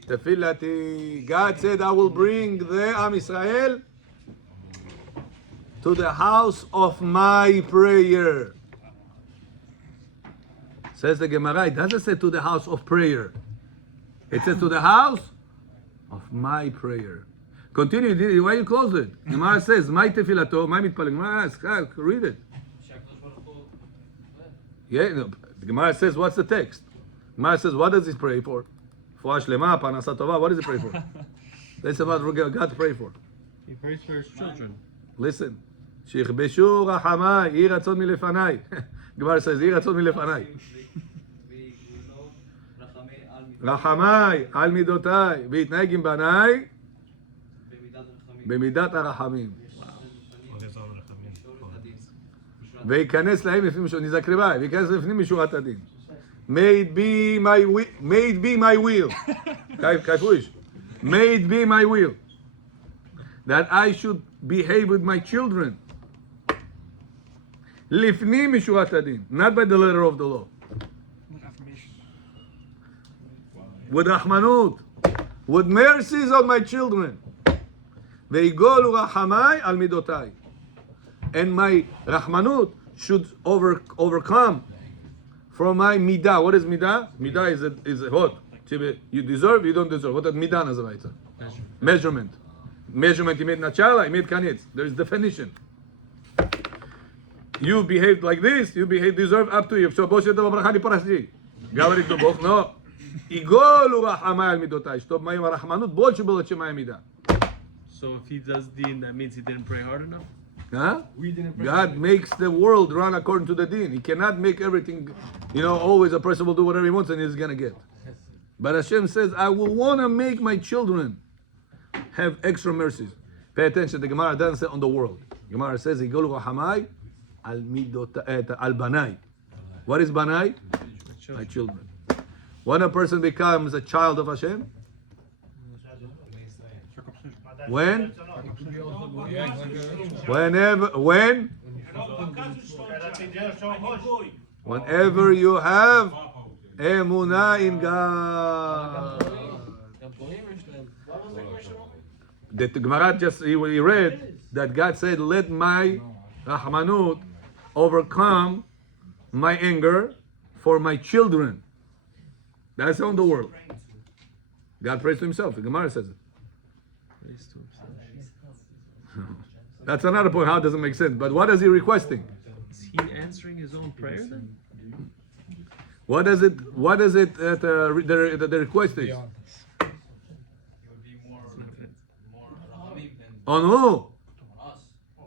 תפילתי. God said, I will bring the עם ישראל to the house of my prayer. Says the Gemara, it doesn't say to the house of prayer. It says to the house of my prayer. Continue, why you closed it? Gemara says, my tefilato, my mitpalim. Gemara asks, read it. Yeah, no, the Gemara says, what's the text? Gemara says, what does he pray for? For Ashlema, Parnasa Tova, what does he pray for? That's about God to pray for. He prays for his children. Listen. שיכבשו רחמיי, יהי רצון מלפניי. Gemara says, יהי רצון מלפניי. רחמיי על מידותיי, ויתנהג עם בניי במידת הרחמים. וייכנס להם לפנים משורת, נזקרבאי, וייכנס לפנים משורת הדין. May it be my will. כיפוש. May it be my will. That I should behave with my children. לפנים משורת הדין. Not by the letter of the law. With rahmanut. With mercies on my children. ויגולו רחמיי על מידותיי. And my rahmanut should overcome from my midah. What is midah? Midah is a what? You deserve, you don't deserve. What is midah называется? Measurement. Measurement имеет начало, имеет конец. There is definition. You behaved like this, you deserve up to you. Все, больше этого браха не прости. Говорит Бог, но иголу рахамай аль мидотай, чтобы моя рахманут больше было, чем моя мида. So if he does deen, that means he didn't pray hard enough? Huh? God makes the world run according to the deen. He cannot make everything, always a person will do whatever he wants and he's going to get. But Hashem says, I will want to make my children have extra mercies. Pay attention, the Gemara doesn't say on the world. Gemara says, Igolu Rahamai al banai. What is banai? My children. When a person becomes a child of Hashem? When? Whenever you have emunah in God. The Gemara just he read that God said, "Let my rahmanut overcome my anger for my children." That's on the world. God prays to Himself. The Gemara says it. Prays to himself. That's another point. How it doesn't make sense. But what is He requesting? Is he answering his own prayer then? What is it? That the request is? On who?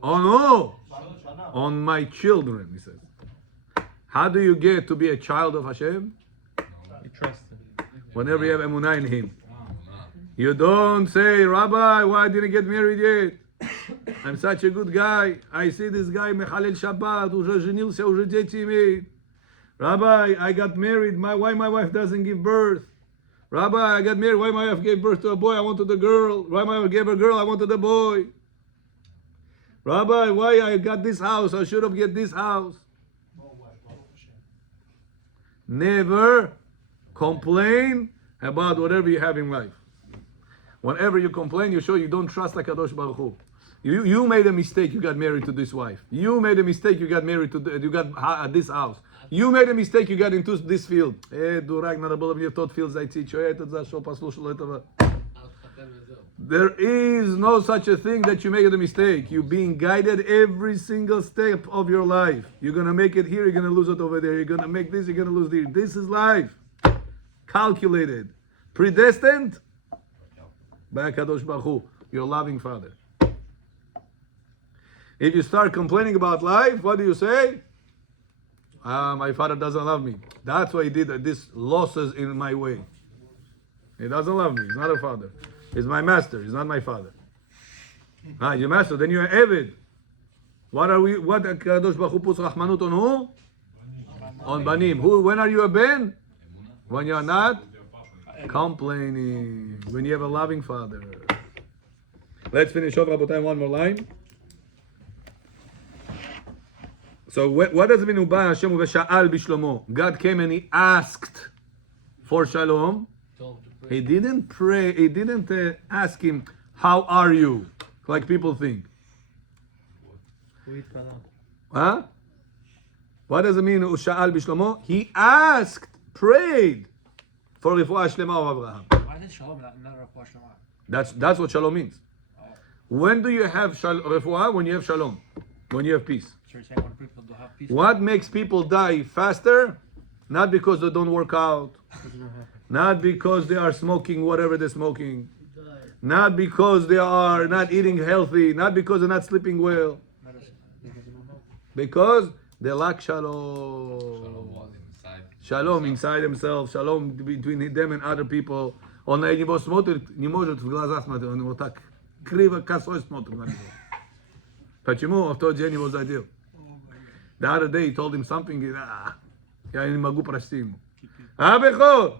On who? On my children, he says. How do you get to be a child of Hashem? You trust him. Whenever you have emunah in Him. You don't say, Rabbi, why I didn't get married yet? I'm such a good guy. I see this guy mechalel Shabbat, уже женился, уже дети имеет. Rabbi, I got married. Why my wife doesn't give birth? Rabbi, I got married. Why my wife gave birth to a boy? I wanted a girl. Why my wife gave a girl? I wanted a boy. Rabbi, why I got this house? I should have get this house. Never complain about whatever you have in life. Whenever you complain, you show you don't trust HaKadosh Baruch Hu. You made a mistake. You got married to this wife. You made a mistake. You got married to this house. You made a mistake. You got into this field. דורג, надо было мне в тот field зайти. Что я этот зашел, послушал этого? There is no such a thing that you make a mistake. You're being guided every single step of your life. You're going to make it here, you're going to lose it over there. You're going to make this, you're going to lose it. This is life. Calculated. Predestined by HaKadosh Baruch Hu, your loving Father. If you start complaining about life, what do you say? My father doesn't love me. That's why he did this losses in my way. He doesn't love me. He's not a father. He's my master. He's not my father. Your master. Then you're Eved. What are we? What Kadosh Baruch Hu puts Rahmanut on who? On Banim. Who? When are you a Ben? When you're not complaining. When you have a loving father. Let's finish off, Rabotai, one more line. So what does it mean? Uba Hashem u'vesha'al bishlomo. God came and He asked for shalom. He didn't pray. He didn't ask him, "How are you?" Like people think. Huh? What does it mean? Usha'al bishlomo. He asked, prayed for refuah shlema of Abraham. Why is shalom not refuah shlema? That's what shalom means. When do you have refuah? When you have shalom. When you have peace. So you're saying when people do have peace. What makes people die faster? Not because they don't work out. Not because they are smoking whatever they're smoking. Not because they are not eating healthy. Not because they're not sleeping well. Because they lack shalom. Shalom inside themselves. Shalom between them and other people. Он на него смотрит, не может в глаза смотреть. Он его так криво, косой смотрит на него. Почему? В тот день его задел. The other day he told him something. Я не могу простить ему. Бехор!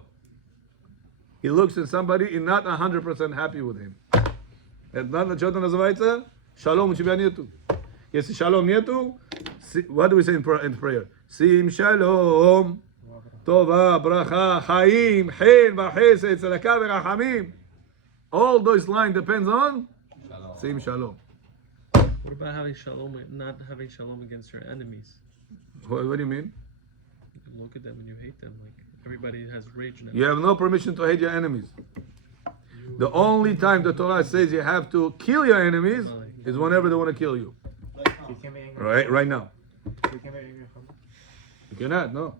He looks at somebody and not 100% happy with him. Это что это называется? Шалом у тебя нету. Если шалом нету, what do we say in prayer? Sim shalom, tova, bracha, chaim, chen, v'chesed, tzedakah, v'rachamim. All those lines depends on sim shalom. What about having shalom, not having shalom against your enemies? What do you mean? You look at them and you hate them. Like everybody has rage now. You have no permission to hate your enemies. The only time the Torah says you have to kill your enemies is whenever they want to kill you. Right now. You cannot, no.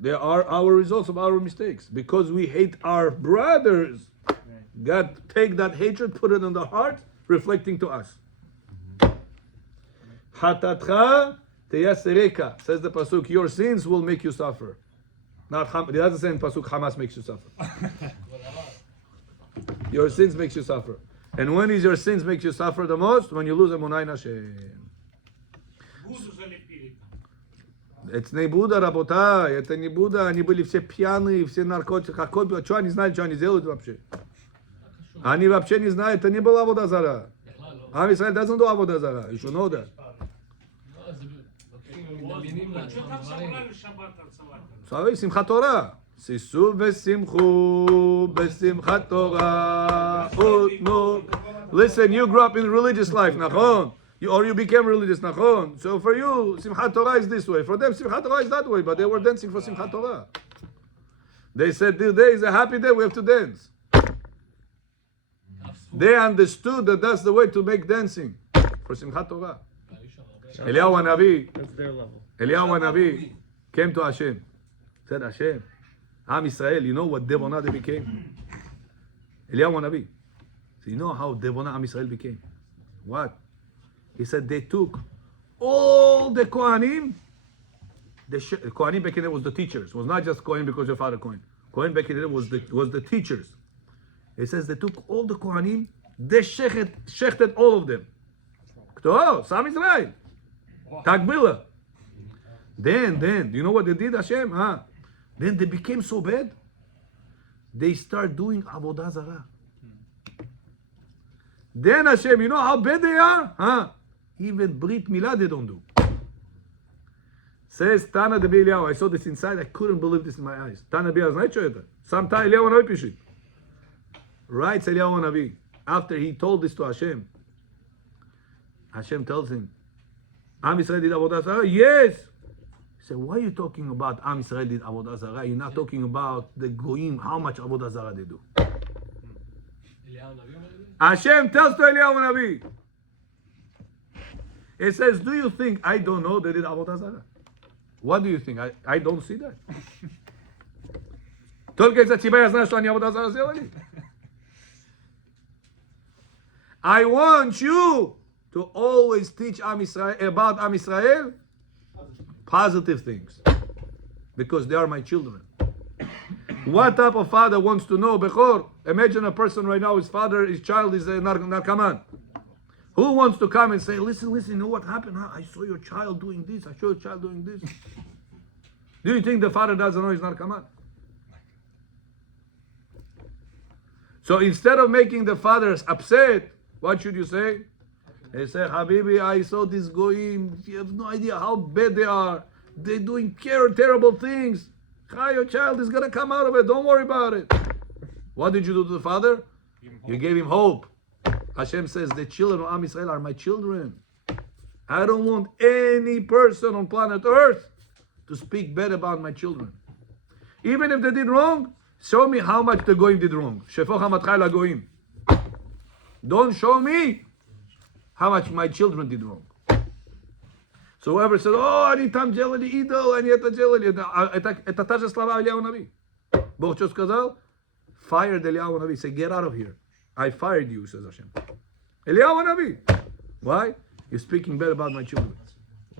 They are our results of our mistakes. Because we hate our brothers, God take that hatred, put it in the heart, reflecting to us. Hatatcha teyasereka, says the pasuk, your sins will make you suffer. Not it doesn't say in pasuk Hamas makes you suffer. Your sins makes you suffer. And when is your sins makes you suffer the most? When you lose emunah in Hashem. Это не Будда, работай, это не Будда, они были все пьяные, все наркотики, что они знали, что они делают вообще? Они вообще не знают, это не была Авода Зара. Am Yisrael doesn't do Avodah Zarah, you should know that. So, Simchat Torah. Sisu v'simchu b'simchat Torah. Utnu. Listen, you grew up in religious life, nachon. Or you became religious, nachon. So for you, Simchat Torah is this way. For them, Simchat Torah is that way, but they were dancing for Simchat Torah. They said, today is a happy day, we have to dance. They understood that that's the way to make dancing for Simchat Torah. Eliyahu Hanavi, That's their level. Eliyahu Hanavi came to Hashem. Said, Hashem, Am Yisrael, you know what Devonah they became? Eliyahu Hanavi. So you know how Devonah Am Yisrael became? What? He said they took all the Kohanim. The Kohanim back in there was the teachers. It was not just Kohen because your father Kohen. Kohen back in there was the teachers. He says they took all the Kohanim, they shechted all of them. Oh, Sam Israel. Tak было. Then, do you know what they did, Hashem? Then they became so bad, they start doing Avodah Zarah. Then Hashem, you know how bad they are? Even Brit Milah they don't do. Says Tana de Eliyahu, I saw this inside, I couldn't believe this in my eyes. Tana de Eliyahu, знаете что это? Сам Тана Eliyahu Hanavi пишет. Writes Eliyahu Hanavi, after he told this to Hashem, Hashem tells him, Am Yisrael did Avodah Zarah? Yes. He said, why are you talking about Am Yisrael did Avodah Zarah? You're not talking about the Goyim, how much Avodah Zarah they do. Hashem tells to Eliyahu Navi. He says, do you think I don't know they did Avodah Zarah? What do you think? I don't see that. Только из-за тебя я знаю, что они Avodah Zarah сделали. I want you to always teach Am Yisrael, about Am Yisrael positive things, because they are my children. What type of father wants to know, Bechor? Imagine a person right now, his child is a narcoman. Who wants to come and say, listen, you know what happened? Huh? I saw your child doing this, I saw your child doing this. Do you think the father doesn't know he's narcoman? So instead of making the fathers upset, what should you say? They say, Habibi, I saw this goyim. You have no idea how bad they are. They're doing terrible things. Your child is going to come out of it. Don't worry about it. What did you do to the father? You gave him hope. Hashem says, the children of Am Yisrael are my children. I don't want any person on planet Earth to speak bad about my children. Even if they did wrong, show me how much the goyim did wrong. Shefo hamatcha la goyim. Don't show me how much my children did wrong. So whoever says, они там делали идол, они это делали, это та же слова Eliyahu Navi. Бог что сказал? Fired Eliyahu Navi. Say, get out of here. I fired you, says Hashem. Eliyahu Navi. Why? You're speaking bad about my children.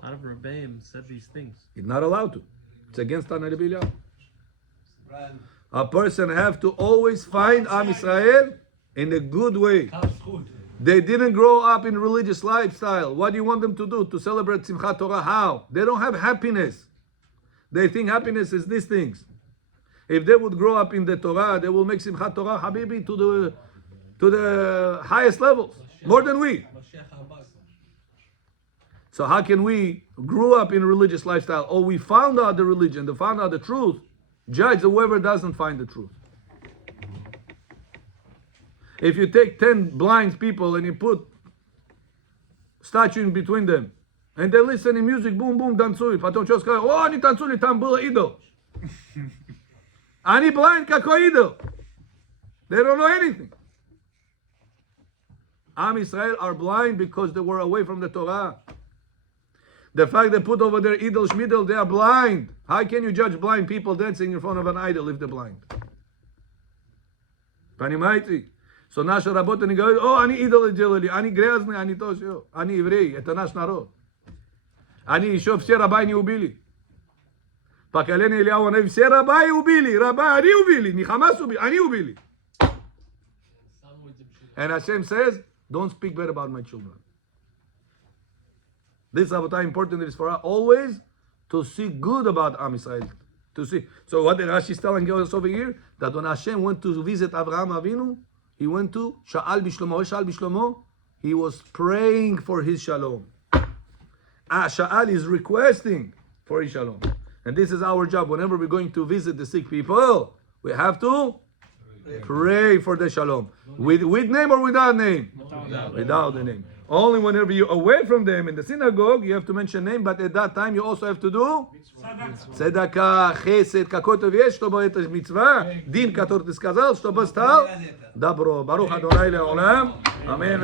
A lot of Rebbeim said these things. You're not allowed to. It's against Tana Rabbi Eliyahu. A person have to always find Am Yisrael in a good way. They didn't grow up in religious lifestyle. What do you want them to do? To celebrate Simchat Torah? How? They don't have happiness. They think happiness is these things. If they would grow up in the Torah, they will make Simchat Torah, Habibi, to the highest levels, more than we. So how can we grow up in religious lifestyle? Or we found out the religion, they found out the truth, judge whoever doesn't find the truth. If you take 10 blind people and you put statue in between them, and they listen in music, boom, boom, танцуют, потом что скажут? О, они танцули, там было идол. Они blind, какой идол? They don't know anything. Am Yisrael are blind because they were away from the Torah. The fact they put over there idol, shmidol, they are blind. How can you judge blind people dancing in front of an idol if they're blind? Понимаете? So наши работы не говорят, они идолы делали, они грязные, они то все. Они евреи, это наш народ. Они еще все раба не убили. Поколение Eliyahu Нави все раба и убили. Раба они убили, не Хамас убили, они убили. And Hashem says, don't speak bad about my children. This is how important it is for us always to see good about Am Yisrael. To see. So what the Rashi is telling us over here, that when Hashem went to visit Avraham Avinu, he went to Sha'al Bishlomo. He was praying for his shalom. Sha'al is requesting for his shalom. And this is our job. Whenever we're going to visit the sick people, we have to pray for the shalom. With name or without name? Without the name. Only whenever you're away from them in the synagogue, you have to mention name, but at that time you also have to do tzedakah, chesed, какой-то вещь, чтобы это мицва, дин, который ты сказал, чтобы стал добро. Барух Адонай леолам. Амин.